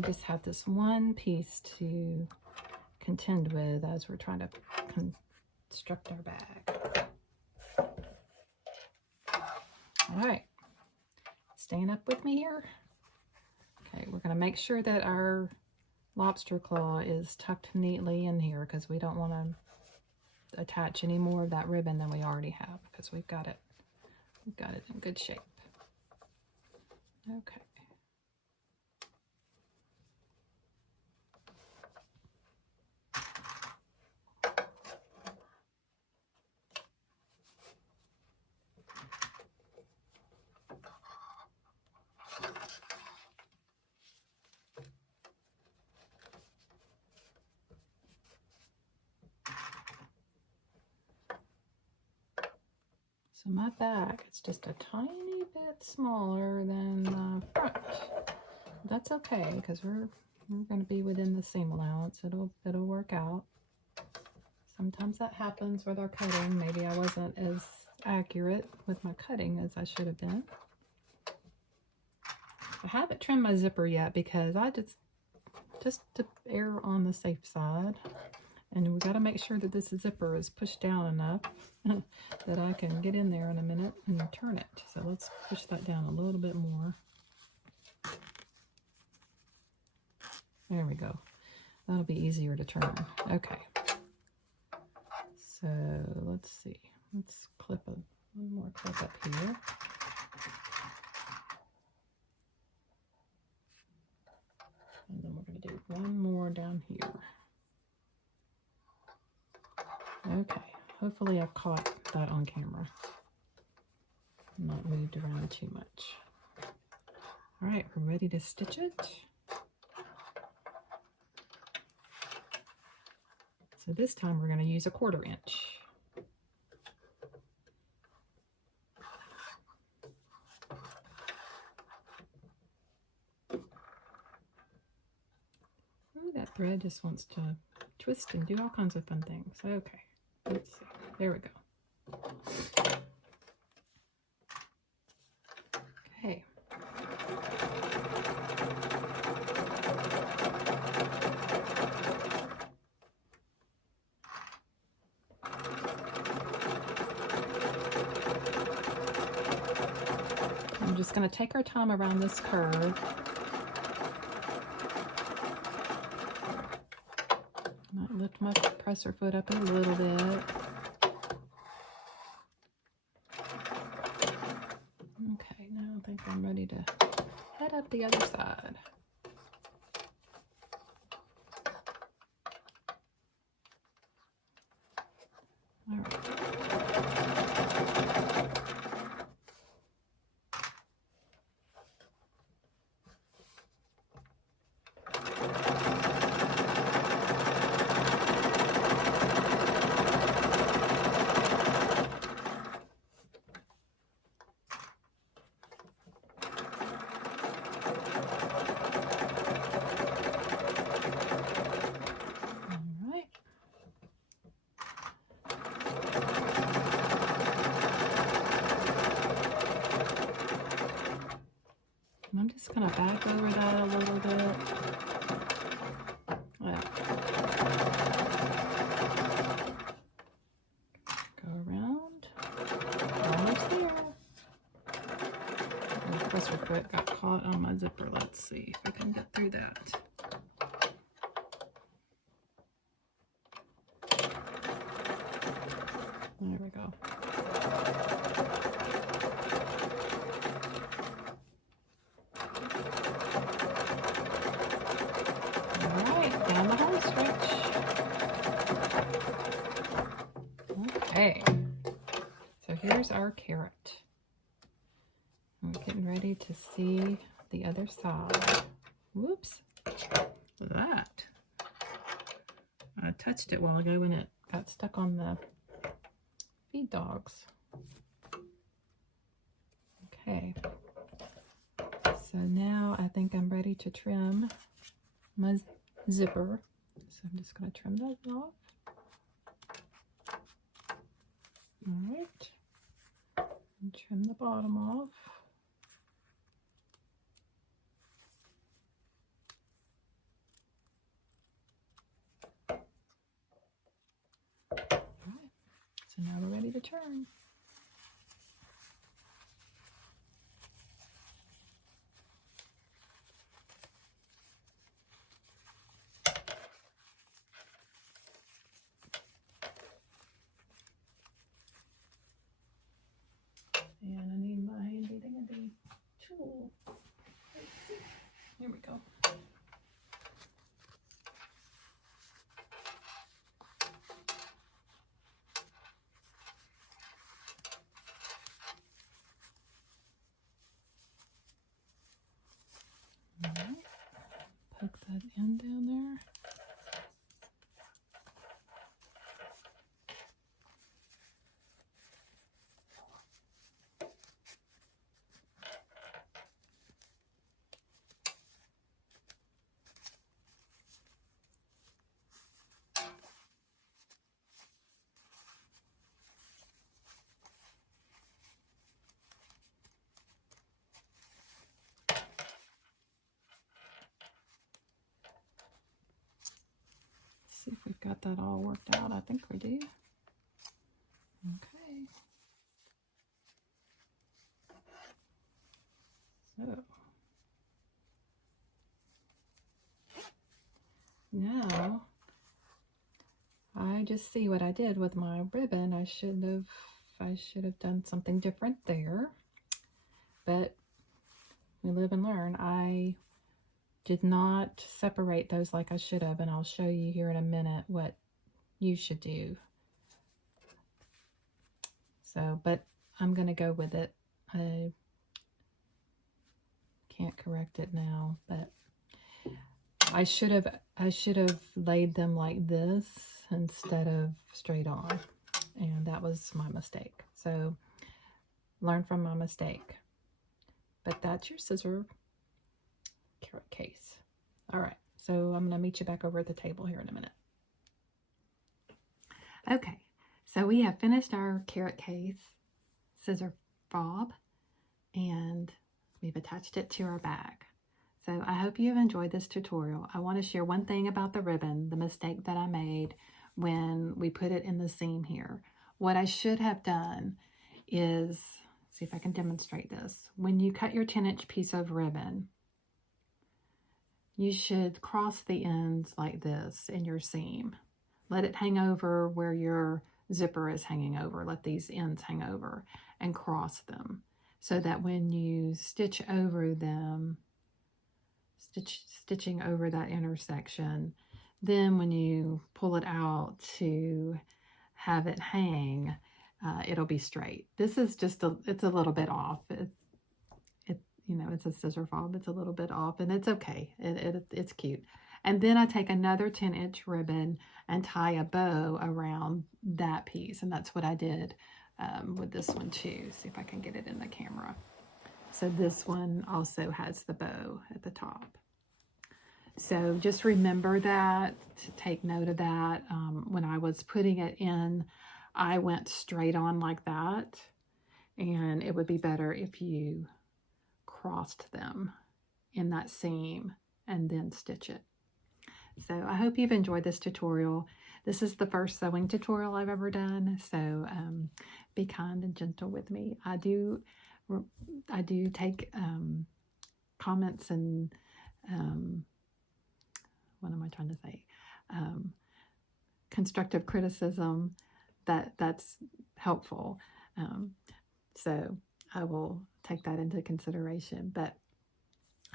Just have this one piece to contend with as we're trying to construct our bag. All right, staying up with me here. Okay, we're going to make sure that our lobster claw is tucked neatly in here because we don't want to attach any more of that ribbon than we already have because we've got it in good shape. Okay. So my back is just a tiny bit smaller than the front. That's okay because we're going to be within the seam allowance. It'll work out. Sometimes that happens with our cutting. Maybe I wasn't as accurate with my cutting as I should have been. I haven't trimmed my zipper yet because I just to err on the safe side. And we got to make sure that this zipper is pushed down enough that I can get in there in a minute and turn it. So let's push that down a little bit more. There we go. That'll be easier to turn. Okay. So let's see. Let's clip one more clip up here. And then we're going to do one more down here. Okay, hopefully I've caught that on camera. Not moved around too much. All right, we're ready to stitch it. So this time we're going to use a 1/4 inch. thread just wants to twist and do all kinds of fun things. Okay, let's see. There we go. Okay. I'm just going to take our time around this curve. Might lift my presser foot up a little bit. Okay, now I think I'm ready to head up the other side. All right. I'm just going to back over that a little bit. Well, go around. Almost there. The presser foot got caught on my zipper. Let's see if I can get through that. There we go. Okay, so here's our carrot. We're getting ready to see the other side. Whoops, that. I touched it a while ago when it got stuck on the feed dogs. Okay, so now I think I'm ready to trim my zipper. So I'm just going to trim that off. All right, and trim the bottom off. All right, so now we're ready to turn. And I need my handy dandy tool. Let's see. Here we go. All right. Poke that end down there. See if we've got that all worked out. I think we do. Okay. So now I just see what I did with my ribbon. I should have done something different there, but we live and learn. I did not separate those like I should have, and I'll show you here in a minute what you should do. So, but I'm going to go with it. I can't correct it now, but I should have laid them like this instead of straight on, and that was my mistake. So learn from my mistake. But that's your scissor carrot case. All right, So I'm going to meet you back over at the table here in a minute. Okay, so we have finished our carrot case scissor fob, and we've attached it to our bag. So I hope you have enjoyed this tutorial. I want to share one thing about the ribbon, the mistake that I made when we put it in the seam here. What I should have done is, see if I can demonstrate this. When you cut your 10-inch piece of ribbon, you should cross the ends like this in your seam. Let it hang over where your zipper is hanging over. Let these ends hang over and cross them so that when you stitch over them, stitching over that intersection, then when you pull it out to have it hang, it'll be straight. This is just it's a little bit off. You know, it's a scissor fob. It's a little bit off, and it's okay. It's cute. And then I take another 10-inch ribbon and tie a bow around that piece, and that's what I did with this one too. See if I can get it in the camera. So this one also has the bow at the top. So just remember that, to take note of that. When I was putting it in, I went straight on like that, and it would be better if you crossed them in that seam and then stitch it. So I hope you've enjoyed this tutorial. This is the first sewing tutorial I've ever done, so be kind and gentle with me. I do take comments and what am I trying to say? Constructive criticism. That's helpful. So I will take that into consideration. But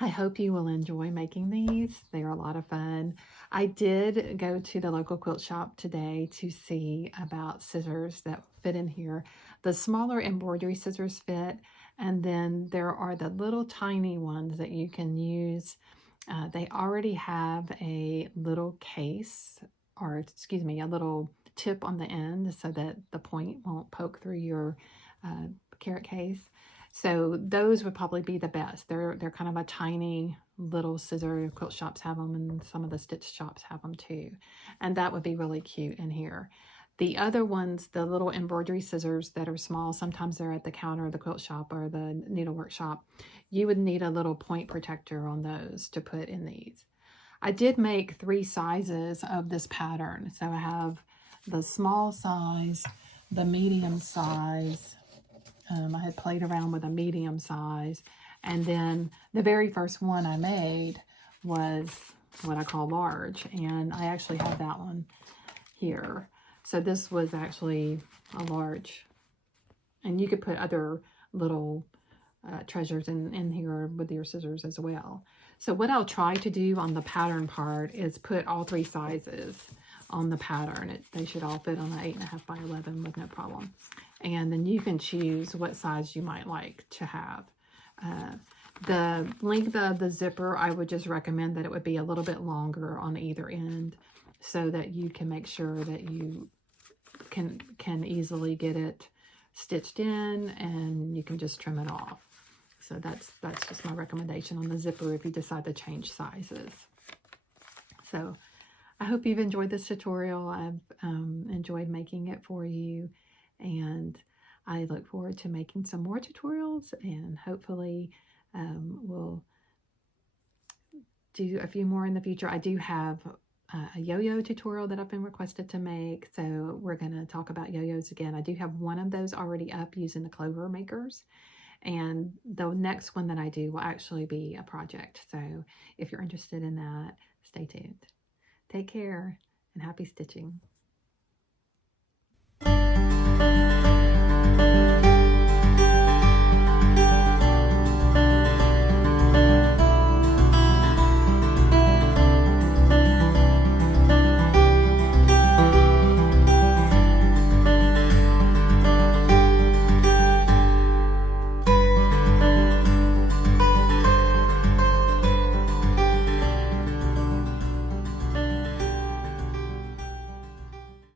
I hope you will enjoy making these. They are a lot of fun. I did go to the local quilt shop today to see about scissors that fit in here. The smaller embroidery scissors fit, and then there are the little tiny ones that you can use. They already have a little case, or excuse me, a little tip on the end so that the point won't poke through your carrot case. So those would probably be the best. They're kind of a tiny little scissor. Quilt shops have them, and some of the stitch shops have them too. And that would be really cute in here. The other ones, the little embroidery scissors that are small, sometimes they're at the counter of the quilt shop or the needlework shop. You would need a little point protector on those to put in these. I did make 3 sizes of this pattern. So I have the small size, the medium size. I had played around with a medium size, and then the very first one I made was what I call large, and I actually have that one here. So this was actually a large, and you could put other little treasures in here with your scissors as well. So what I'll try to do on the pattern part is put all 3 sizes on the pattern. They should all fit on an 8.5 by 11 with no problem. And then you can choose what size you might like to have. The length of the zipper, I would just recommend that it would be a little bit longer on either end so that you can make sure that you can easily get it stitched in, and you can just trim it off. So that's just my recommendation on the zipper if you decide to change sizes. So I hope you've enjoyed this tutorial. I've enjoyed making it for you, and I look forward to making some more tutorials, and hopefully we'll do a few more in the future. I do have a yo-yo tutorial that I've been requested to make, so we're going to talk about yo-yos again. I do have one of those already up using the clover makers, and the next one that I do will actually be a project. So if you're interested in that, stay tuned. Take care and happy stitching.